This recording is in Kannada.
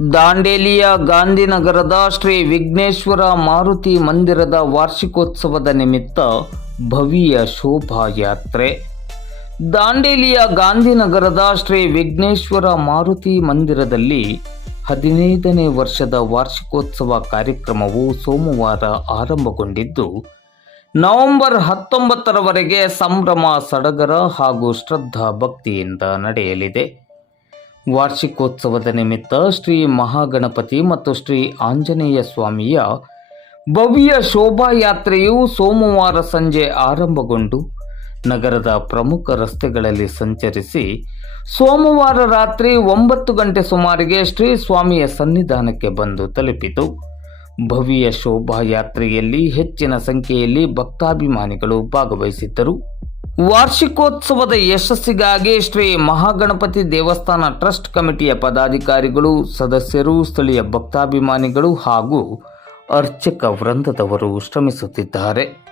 ದಾಂಡೇಲಿಯ ಗಾಂಧಿನಗರದ ಶ್ರೀ ವಿಘ್ನೇಶ್ವರ ಮಾರುತಿ ಮಂದಿರದ ವಾರ್ಷಿಕೋತ್ಸವದ ನಿಮಿತ್ತ ಭವ್ಯ ಶೋಭಾಯಾತ್ರೆ. ದಾಂಡೇಲಿಯ ಗಾಂಧಿನಗರದ ಶ್ರೀ ವಿಘ್ನೇಶ್ವರ ಮಾರುತಿ ಮಂದಿರದಲ್ಲಿ ಹದಿನೈದನೇ ವರ್ಷದ ವಾರ್ಷಿಕೋತ್ಸವ ಕಾರ್ಯಕ್ರಮವು ಸೋಮವಾರ ಆರಂಭಗೊಂಡಿದ್ದು, ನವೆಂಬರ್ ಹತ್ತೊಂಬತ್ತರವರೆಗೆ ಸಂಭ್ರಮ, ಸಡಗರ ಹಾಗೂ ಶ್ರದ್ಧಾ ಭಕ್ತಿಯಿಂದ ನಡೆಯಲಿದೆ. ವಾರ್ಷಿಕೋತ್ಸವದ ನಿಮಿತ್ತ ಶ್ರೀ ಮಹಾಗಣಪತಿ ಮತ್ತು ಶ್ರೀ ಆಂಜನೇಯ ಸ್ವಾಮಿಯ ಭವ್ಯ ಶೋಭಾಯಾತ್ರೆಯು ಸೋಮವಾರ ಸಂಜೆ ಆರಂಭಗೊಂಡು ನಗರದ ಪ್ರಮುಖ ರಸ್ತೆಗಳಲ್ಲಿ ಸಂಚರಿಸಿ ಸೋಮವಾರ ರಾತ್ರಿ ಒಂಬತ್ತು ಗಂಟೆ ಸುಮಾರಿಗೆ ಶ್ರೀ ಸ್ವಾಮಿಯ ಸನ್ನಿಧಾನಕ್ಕೆ ಬಂದು ತಲುಪಿತು. ಭವ್ಯ ಶೋಭಾಯಾತ್ರೆಯಲ್ಲಿ ಹೆಚ್ಚಿನ ಸಂಖ್ಯೆಯಲ್ಲಿ ಭಕ್ತಾಭಿಮಾನಿಗಳು ಭಾಗವಹಿಸಿದ್ದರು. ವಾರ್ಷಿಕೋತ್ಸವದ ಯಶಸ್ಸಿಗಾಗಿ ಶ್ರೀ ಮಹಾಗಣಪತಿ ದೇವಸ್ಥಾನ ಟ್ರಸ್ಟ್ ಕಮಿಟಿಯ ಪದಾಧಿಕಾರಿಗಳು, ಸದಸ್ಯರು, ಸ್ಥಳೀಯ ಭಕ್ತಾಭಿಮಾನಿಗಳು ಹಾಗೂ ಅರ್ಚಕ ವೃಂದದವರು ಶ್ರಮಿಸುತ್ತಿದ್ದಾರೆ.